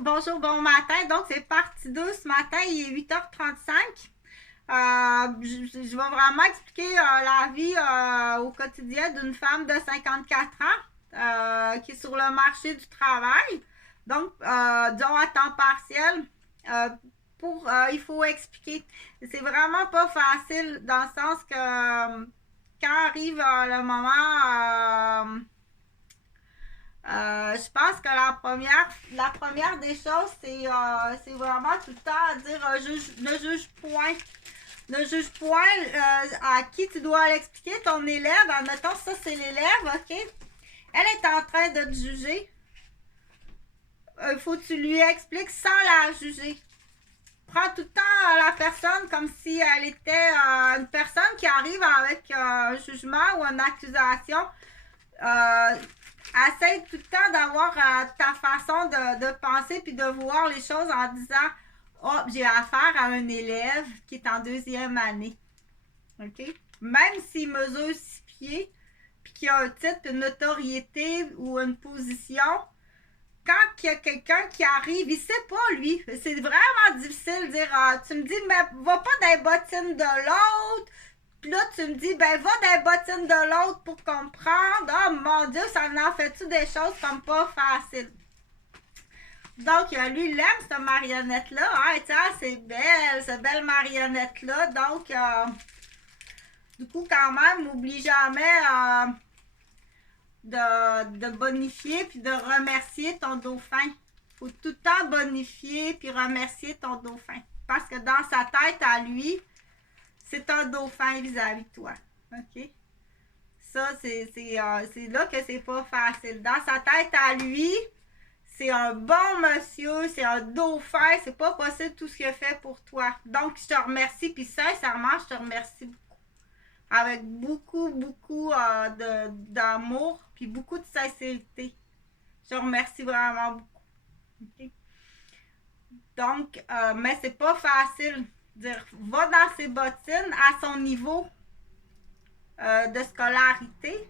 Bonjour, bon matin. Donc, c'est partie 2 ce matin. Il est 8h35. Je vais vraiment expliquer la vie au quotidien d'une femme de 54 ans qui est sur le marché du travail. Donc, disons à temps partiel. Euh, il faut expliquer. C'est vraiment pas facile dans le sens que quand arrive le moment je pense que la première des choses, c'est vraiment tout le temps à dire ne juge point. Ne juge point à qui tu dois l'expliquer, ton élève. Admettons, ça c'est l'élève, ok? Elle est en train de te juger. Il faut que tu lui expliques sans la juger. Prends tout le temps la personne comme si elle était une personne qui arrive avec un jugement ou une accusation. Euh, Essaye tout le temps d'avoir ta façon de penser puis de voir les choses en disant oh, j'ai affaire à un élève qui est en deuxième année. OK? Même s'il mesure 6 pieds puis qu'il a un titre, une notoriété ou une position, quand il y a quelqu'un qui arrive, il sait pas lui. C'est vraiment difficile de dire tu me dis, mais va pas dans les bottines de l'autre. Puis là, tu me dis, ben va dans les bottines de l'autre pour comprendre. Oh mon Dieu, ça en fait-tu des choses comme pas faciles. Donc, lui, il aime cette marionnette-là. Ah, tiens, c'est belle, cette belle marionnette-là. Donc, du coup, quand même, n'oublie jamais de bonifier puis de remercier ton dauphin. Faut tout le temps bonifier puis remercier ton dauphin. Parce que dans sa tête à lui, c'est un dauphin vis-à-vis de toi. OK? Ça, c'est là que c'est pas facile. Dans sa tête à lui, c'est un bon monsieur, c'est un dauphin, c'est pas possible tout ce qu'il a fait pour toi. Donc, je te remercie, puis sincèrement, je te remercie beaucoup. Avec beaucoup, beaucoup d'amour, puis beaucoup de sincérité. Je te remercie vraiment beaucoup. Okay? Donc, mais c'est pas facile. Dire, va dans ses bottines à son niveau de scolarité,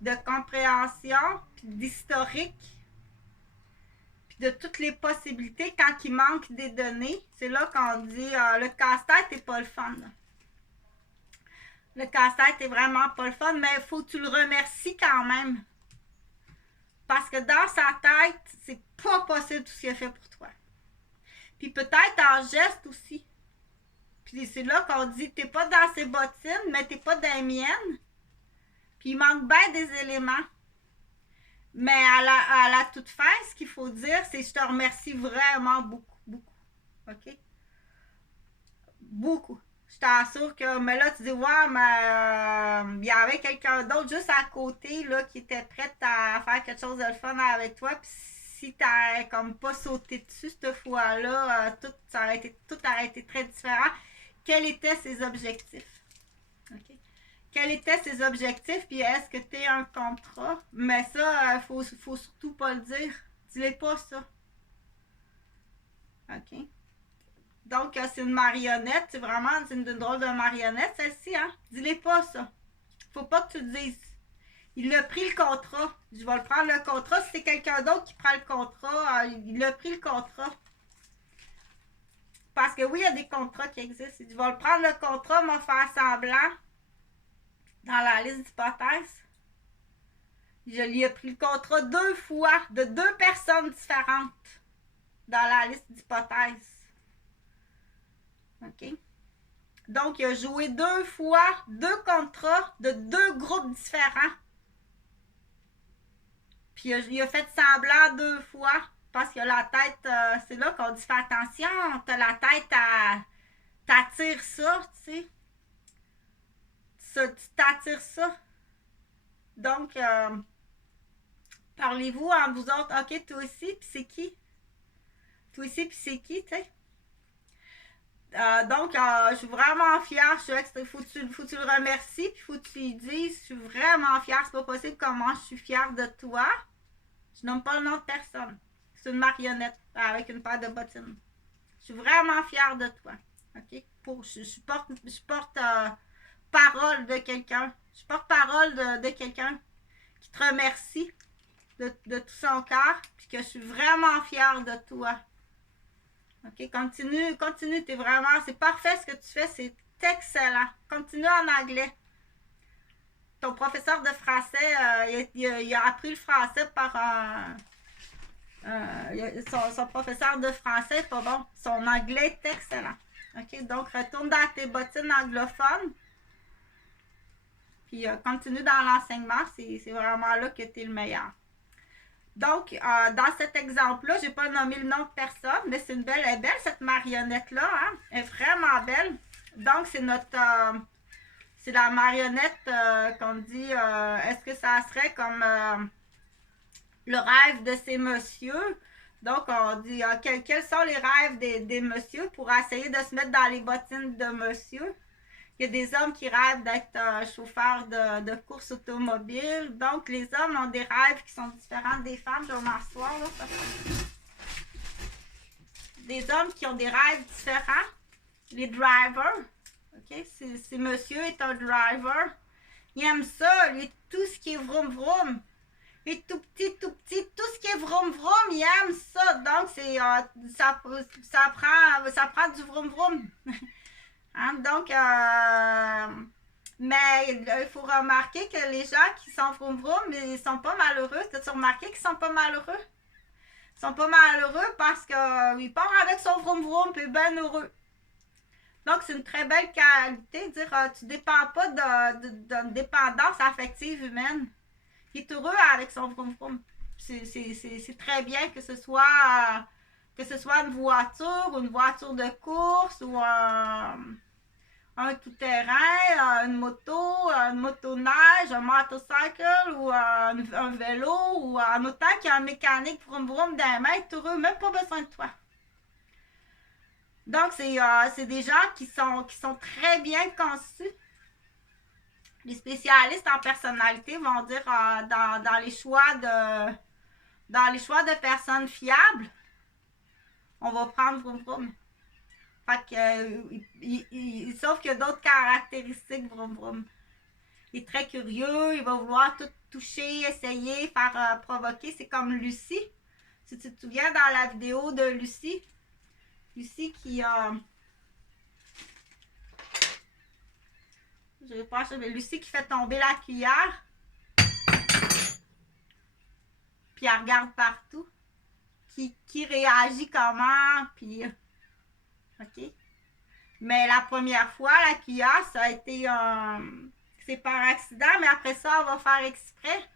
de compréhension, puis d'historique, puis de toutes les possibilités quand il manque des données. C'est là qu'on dit le casse-tête n'est pas le fun. Là. Le casse-tête est vraiment pas le fun, mais il faut que tu le remercies quand même. Parce que dans sa tête, c'est pas possible tout ce qu'il a fait pour toi. Puis peut-être en geste aussi. Puis c'est là qu'on dit, t'es pas dans ses bottines, mais t'es pas dans les miennes. Puis il manque bien des éléments. Mais à la toute fin, ce qu'il faut dire, c'est je te remercie vraiment beaucoup, beaucoup. OK? Beaucoup. Je t'assure que, mais là, tu dis, ouais, mais il y avait quelqu'un d'autre juste à côté, là, qui était prête à faire quelque chose de le fun avec toi. Puis si t'as comme pas sauté dessus cette fois-là, tout aurait été très différent. Quels étaient ses objectifs? OK? Quels étaient ses objectifs, puis est-ce que tu es un contrat? Mais ça, faut surtout pas le dire. Dis-les pas ça. OK? Donc, c'est une marionnette. C'est vraiment une drôle de marionnette, celle-ci, hein? Dis-les pas ça. Faut pas que tu le dises. Il a pris le contrat. Je vais le prendre le contrat. Si c'est quelqu'un d'autre qui prend le contrat, il a pris le contrat. Parce que oui, il y a des contrats qui existent. Je vais le prendre le contrat, m'en faire semblant dans la liste d'hypothèses. Je lui ai pris le contrat 2 fois de 2 personnes différentes dans la liste d'hypothèses. OK? Donc, il a joué 2 fois 2 contrats de 2 groupes différents. Puis, il a fait semblant 2 fois parce que la tête, c'est là qu'on dit fais attention, t'as la tête à. T'attires ça, tu sais. Tu t'attires ça. Donc, parlez-vous entre vous autres. OK, toi aussi, puis c'est qui? Toi aussi, puis c'est qui, tu sais? Donc, je suis vraiment fière. Faut que tu le remercies, puis faut que tu lui dises, je suis vraiment fière. C'est pas possible comment je suis fière de toi. Je nomme pas le nom de personne. C'est une marionnette avec une paire de bottines. Je suis vraiment fière de toi. OK? Je porte parole de quelqu'un. Je porte parole de quelqu'un qui te remercie. de tout son cœur, puis que je suis vraiment fière de toi. OK, continue, t'es vraiment, c'est parfait ce que tu fais, c'est excellent. Continue en anglais. Ton professeur de français, il a appris le français par son professeur de français, pas bon. Son anglais est excellent. OK, donc retourne dans tes bottines anglophones. Puis continue dans l'enseignement, c'est vraiment là que tu es le meilleur. Donc, dans cet exemple-là, je n'ai pas nommé le nom de personne, mais c'est elle est belle cette marionnette-là, hein? Elle est vraiment belle. Donc, c'est c'est la marionnette qu'on dit, est-ce que ça serait comme le rêve de ces messieurs? Donc, on dit, quels sont les rêves des messieurs pour essayer de se mettre dans les bottines de monsieur? Il y a des hommes qui rêvent d'être chauffeurs de course automobile. Donc, les hommes ont des rêves qui sont différents des femmes. Je vais m'asseoir, là. Des hommes qui ont des rêves différents. Les drivers. OK? Si monsieur est un driver, il aime ça, lui, tout ce qui est vroom vroom. Il est tout petit, tout ce qui est vroom vroom, il aime ça. Donc, ça prend du vroom vroom. Hein? Donc, mais il faut remarquer que les gens qui sont vroom vroom, ils sont pas malheureux. As-tu remarqué qu'ils sont pas malheureux? Ils sont pas malheureux parce qu'ils partent avec son vroom vroom et bien heureux. Donc, c'est une très belle qualité de dire tu ne dépends pas d'une dépendance affective humaine. Il est heureux avec son vroom vroom. C'est très bien que ce soit une voiture, une voiture de course ou un tout-terrain, une motoneige, un motocycle ou un vélo ou en autant qu'il y a un mécanique vroom vroom dans les mains, il est heureux, même pas besoin de toi. Donc, c'est des gens qui sont très bien conçus. Les spécialistes en personnalité vont dire dans les choix de personnes fiables, on va prendre vroom vroom. Fait que, sauf qu'il y a d'autres caractéristiques vroom vroom. Il est très curieux, il va vouloir tout toucher, essayer, faire provoquer. C'est comme Lucie. Si tu te souviens dans la vidéo de Lucie qui je vais pas, mais Lucie qui fait tomber la cuillère. Puis elle regarde partout. Qui réagit comment, puis OK. Mais la première fois, la cuillère, ça a été c'est par accident, mais après ça, on va faire exprès.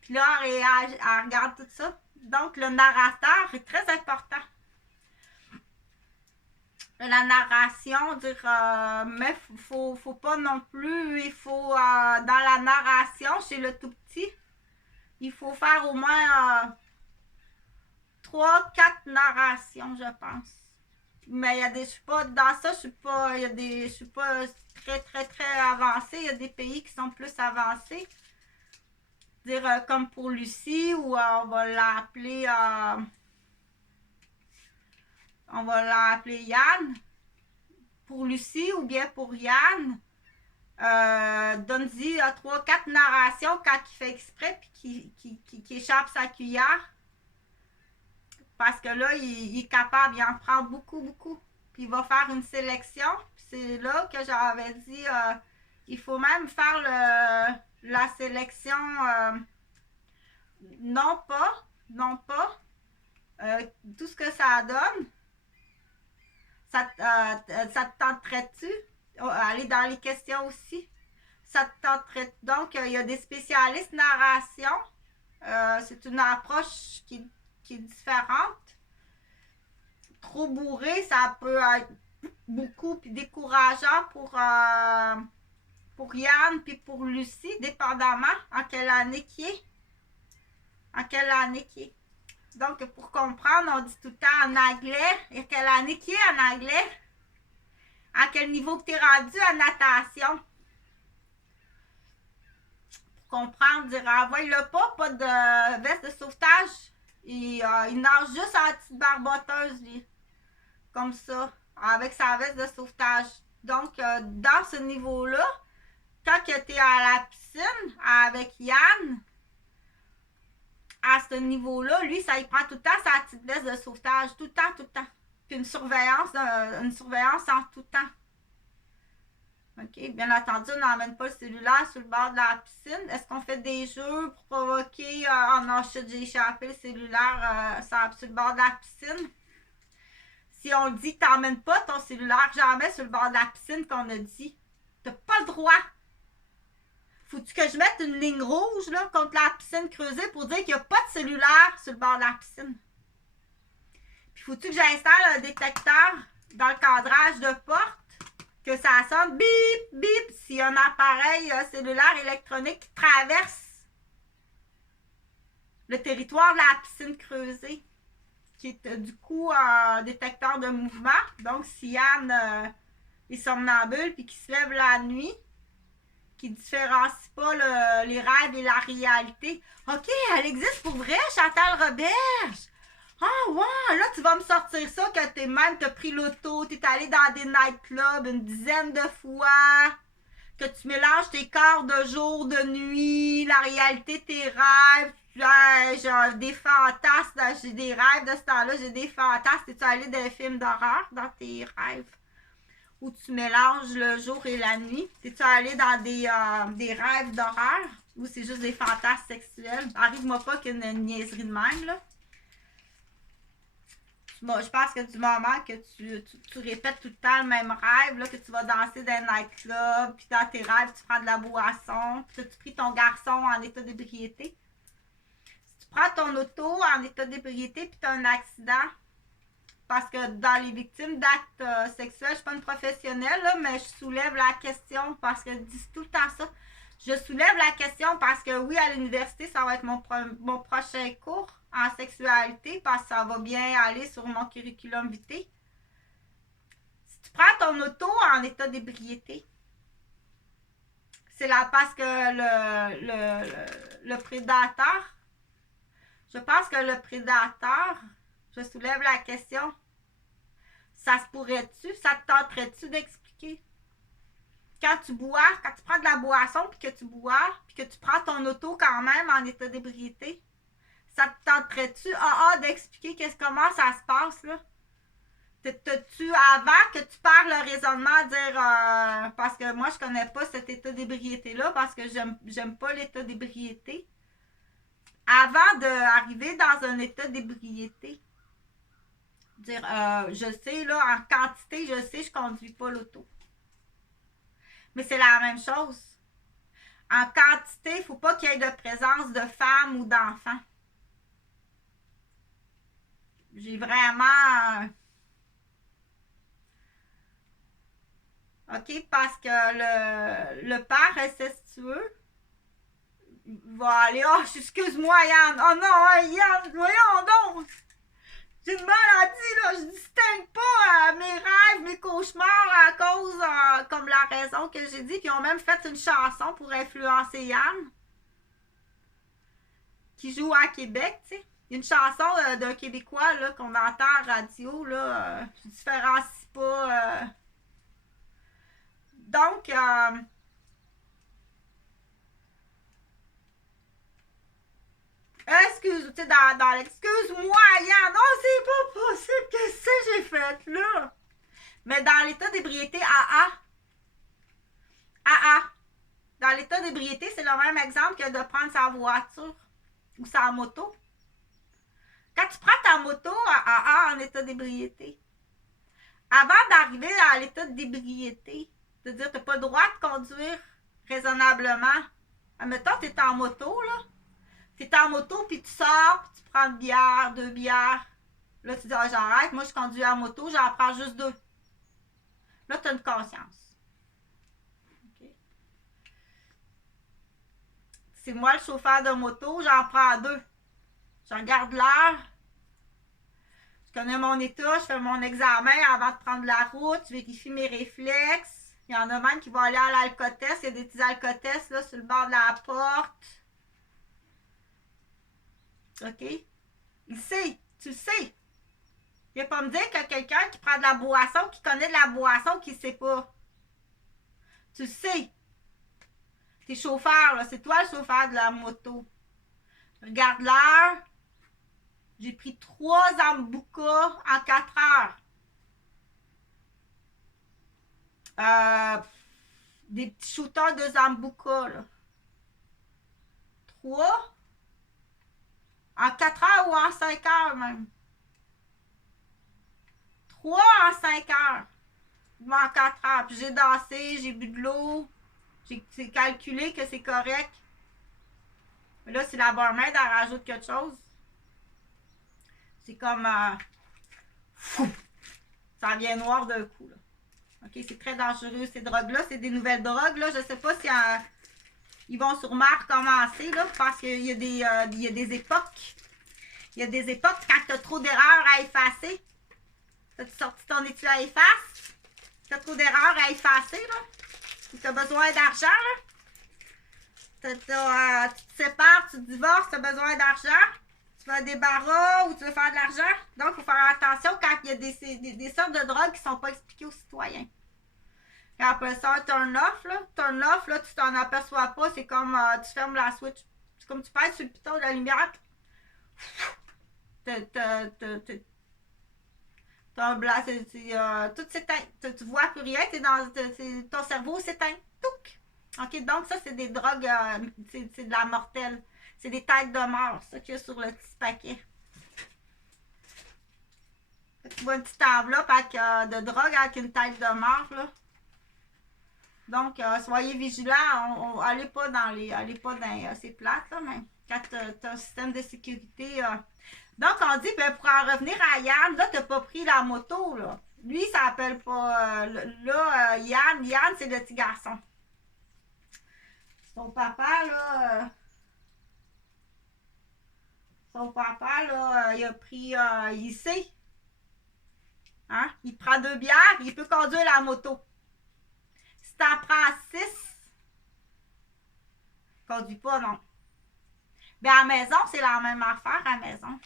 Puis là, elle regarde tout ça. Donc, le narrateur est très important. La narration, dire, mais faut pas non plus, il faut, dans la narration, chez le tout petit, il faut faire au moins 3-4 narrations, je pense. Mais il y a des, je suis pas, dans ça, je suis pas très, très, très avancée. Il y a des pays qui sont plus avancés. Dire, comme pour Lucie, où on va l'appeler Yann. Pour Lucie ou bien pour Yann, donne-y 3-4 narrations quand il fait exprès puis qui échappe sa cuillère. Parce que là, il est capable, il en prend beaucoup, beaucoup. Puis il va faire une sélection. Puis c'est là que j'avais dit, il faut même faire la sélection, non pas, tout ce que ça donne. Ça te tenterait-tu? Aller dans les questions aussi. Ça te tenterait. Donc, il y a des spécialistes narration. C'est une approche qui est différente. Trop bourré, ça peut être beaucoup puis décourageant pour Yann puis pour Lucie, dépendamment en quelle année qui est. Donc, pour comprendre, on dit tout le temps en anglais. Et quelle année qui est en anglais? À quel niveau que tu es rendu en natation? Pour comprendre, dire envoie-le pas de veste de sauvetage. Il nage juste en petite barboteuse, lui. Comme ça, avec sa veste de sauvetage. Donc, dans ce niveau-là, quand tu es à la piscine avec Yann, à ce niveau-là, lui, ça il prend tout le temps sa petite veste de sauvetage. Tout le temps, tout le temps. Puis une surveillance en tout le temps. OK? Bien entendu, on n'emmène pas le cellulaire sur le bord de la piscine. Est-ce qu'on fait des jeux pour provoquer oh non, j'ai échappé le cellulaire sur le bord de la piscine? Si on dit que tu n'emmènes pas ton cellulaire jamais sur le bord de la piscine qu'on a dit, tu n'as pas le droit. Faut-tu que je mette une ligne rouge là, contre la piscine creusée pour dire qu'il n'y a pas de cellulaire sur le bord de la piscine? Puis faut-tu que j'installe un détecteur dans le cadrage de porte, que ça sonne bip, bip, s'il y a un appareil cellulaire électronique qui traverse le territoire de la piscine creusée, qui est du coup un détecteur de mouvement. Donc, si Yann est somnambule puis qu'il se lève la nuit, qui ne différencie pas les rêves et la réalité. OK, elle existe pour vrai, Chantal Roberge. Ah, ouais, là, tu vas me sortir ça, que t'as pris l'auto, t'es allé dans des nightclubs une dizaine de fois, que tu mélanges tes corps de jour, de nuit, la réalité, tes rêves. J'ai des fantasmes, j'ai des rêves de ce temps-là, j'ai des fantasmes. T'es-tu allé dans des films d'horreur dans tes rêves? Où tu mélanges le jour et la nuit? T'es-tu allé dans des rêves d'horreur? Ou c'est juste des fantasmes sexuels? Arrive-moi pas qu'il y ait une niaiserie de même, là. Bon, je pense que du moment que tu répètes tout le temps le même rêve, là, que tu vas danser dans un nightclub, puis dans tes rêves, tu prends de la boisson, puis tu pris ton garçon en état d'ébriété. Si tu prends ton auto en état d'ébriété, puis tu as un accident, parce que dans les victimes d'actes sexuels, je ne suis pas une professionnelle, là, mais je soulève la question parce que je dis tout le temps ça. Je soulève la question parce que oui, à l'université, ça va être mon prochain cours en sexualité parce que ça va bien aller sur mon curriculum vitae. Si tu prends ton auto en état d'ébriété, c'est là parce que le prédateur, je pense que le prédateur, je soulève la question, ça se pourrait-tu, ça te tenterait-tu d'expliquer? Quand tu bois, quand tu prends de la boisson, puis que tu bois, puis que tu prends ton auto quand même en état d'ébriété, ça te tenterait-tu d'expliquer comment ça se passe, là? T'as-tu, avant que tu parles le raisonnement, dire, parce que moi, je connais pas cet état d'ébriété-là, parce que j'aime pas l'état d'ébriété. Avant d'arriver dans un état d'ébriété, dire, je sais, là, en quantité, je sais, je conduis pas l'auto. Mais c'est la même chose. En quantité, il ne faut pas qu'il y ait de présence de femmes ou d'enfants. J'ai vraiment... OK, parce que le père incestueux va aller... Oh, excuse-moi, Yann. Oh non, Yann, voyons donc. J'ai une maladie, là. Je distingue pas mes rêves, mes cauchemars à cause, comme la raison que j'ai dit. Puis ils ont même fait une chanson pour influencer Yann, qui joue à Québec, tu sais. Il y a une chanson d'un Québécois, là, qu'on entend en radio, là. Je différencie pas. Donc, excuse, tu sais, dans l'excuse-moi, Yann, non, c'est pas possible, qu'est-ce que j'ai fait, là? Mais dans l'état d'ébriété, dans l'état d'ébriété, c'est le même exemple que de prendre sa voiture ou sa moto. Quand tu prends ta moto en état d'ébriété, avant d'arriver à l'état d'ébriété, c'est-à-dire que tu n'as pas le droit de conduire raisonnablement. Admettons, tu es en moto, là. Tu es en moto, puis tu sors, puis tu prends une bière, 2 bières. Là, tu dis, j'arrête, moi, je conduis en moto, j'en prends juste 2. Là, tu as une conscience. Okay. C'est moi le chauffeur de moto, j'en prends 2. Je regarde l'heure. Je connais mon état, je fais mon examen avant de prendre la route, je vérifie mes réflexes. Il y en a même qui vont aller à l'alcotest. Il y a des petits alcotest là, sur le bord de la porte. OK? Il sait. Tu le sais. Il va pas me dire qu'il y a quelqu'un qui prend de la boisson, qui connaît de la boisson, qui ne sait pas. Tu le sais. T'es chauffeur, là. C'est toi le chauffeur de la moto. Regarde l'heure. J'ai pris 3 Zambuca en 4 heures. Des petits shooters de Zambuca, là. 3 en 4 heures ou en 5 heures même. 3 en 5 heures. En 4 heures. Puis j'ai dansé, j'ai bu de l'eau. J'ai calculé que c'est correct. Mais là, si la barmaid, elle rajoute quelque chose, c'est comme... fou, ça vient noir d'un coup, là. OK, c'est très dangereux, ces drogues-là. C'est des nouvelles drogues, là. Je sais pas si ils vont sûrement recommencer, là, parce qu'il y a des époques. Il y a des époques, quand tu as trop d'erreurs à effacer, tu sorti ton étui à efface, tu as trop d'erreurs à effacer, là. Tu as besoin d'argent, là. Tu te sépares, tu te divorces, tu as besoin d'argent. Tu veux un débarras ou tu veux faire de l'argent. Donc, il faut faire attention quand il y a des sortes de drogues qui ne sont pas expliquées aux citoyens. Et après ça, turn off, là. Turn off, là, tu t'en aperçois pas. C'est comme tu fermes la switch. C'est comme tu pèses sur le piton de la lumière. T'as un blanc. Tout s'éteint. Tu vois plus rien. Ton cerveau s'éteint. Touc! OK, donc ça, c'est des drogues, c'est de la mortelle. C'est des têtes de mort, ça qu'il y a sur le petit paquet. Tu vois une petite enveloppe de drogue avec une tête de mort, là. Donc, soyez vigilants. Allez pas dans ces places, là, mais quand tu as un système de sécurité. Donc, on dit, ben, pour en revenir à Yann, là, tu n'as pas pris la moto, là. Lui, ça s'appelle pas... Yann, c'est le petit garçon. Son papa, là... il a pris... il sait. Hein? Il prend 2 bières, il peut conduire la moto. Si t'en prends 6, conduis pas, non. Mais à la maison, c'est la même affaire à la maison.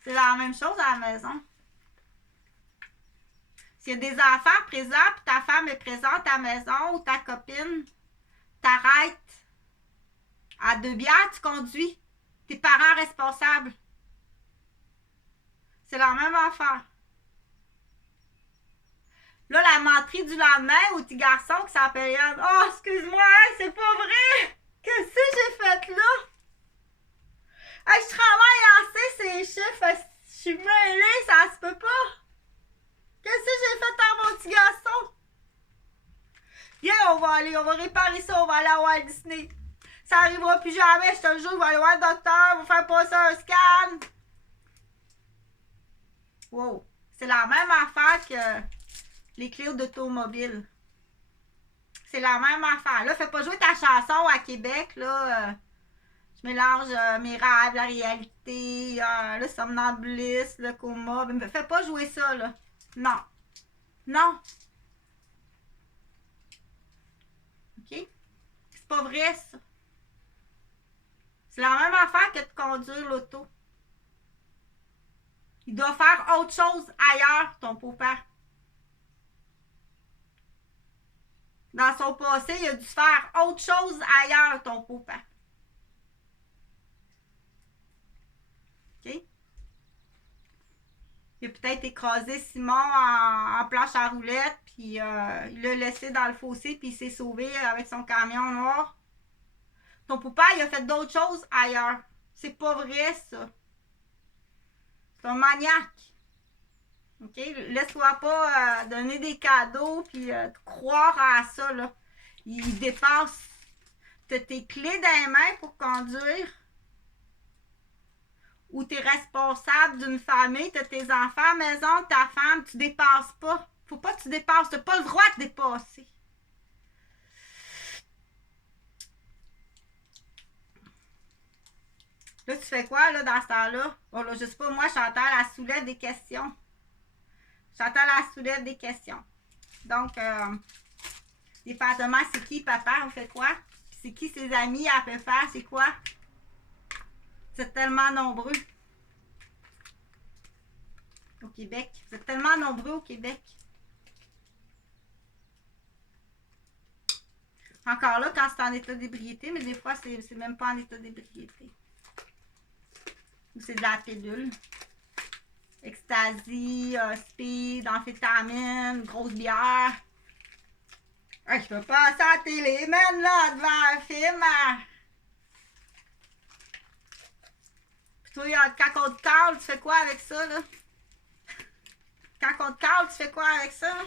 C'est la même chose à la maison. S'il y a des enfants présents, puis ta femme est présente à la maison ou ta copine, t'arrêtes. À 2 bières, tu conduis. Tes parents responsables. C'est la même affaire. Là, la menterie du lendemain au petit garçon qui s'appelle Yann. Oh, excuse-moi, c'est pas vrai! Qu'est-ce que j'ai fait là? Hey, je travaille assez ces chiffres. Je suis mêlée, ça se peut pas. Qu'est-ce que j'ai fait à mon petit garçon? Viens, on va réparer ça, on va aller à Walt Disney. Ça arrivera plus jamais, je te le jure, on va aller voir le docteur, on va faire passer un scan. Wow. C'est la même affaire que les clés d'automobile. C'est la même affaire. Là, fais pas jouer ta chanson à Québec, là. Je mélange mes rêves, la réalité, le somnambulisme, le coma. Mais fais pas jouer ça, là. Non. Non. OK? C'est pas vrai, ça. C'est la même affaire que de conduire l'auto. Il doit faire autre chose ailleurs, ton papa. Dans son passé, il a dû faire autre chose ailleurs, ton papa. OK? Il a peut-être écrasé Simon en planche à roulettes, puis il l'a laissé dans le fossé, puis il s'est sauvé avec son camion noir. Ton papa, il a fait d'autres choses ailleurs. C'est pas vrai, ça. C'est un maniaque. OK? Laisse-toi pas donner des cadeaux, puis croire à ça, là. Il dépasse. T'as tes clés dans les mains pour conduire. Ou tu es responsable d'une famille, tu as tes enfants à la maison, ta femme, tu dépasses pas. Faut pas que tu dépasses, tu n'as pas le droit de dépasser. Là, tu fais quoi, là, dans ce temps-là? Bon, là, je sais pas, moi, Chantal, elle soulève des questions. Chantal, elle soulève des questions. Donc, dépendamment, c'est qui, papa, on fait quoi? Puis c'est qui ses amis, elle peut faire, c'est quoi? C'est tellement nombreux. Au Québec. Vous êtes tellement nombreux au Québec. Encore là, quand c'est en état d'ébriété, mais des fois, c'est même pas en état d'ébriété. Ou c'est de la pilule. Ecstasy, speed, amphétamine, grosse bière. Hey, je peux passer à la télé, man, là, devant un film. Puis toi, quand on te cale, tu fais quoi avec ça, là? Quand on te cale, tu fais quoi avec ça, là?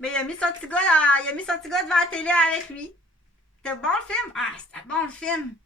Mais il a mis son petit gars devant la télé avec lui. C'était bon le film? Ah, c'était bon le film.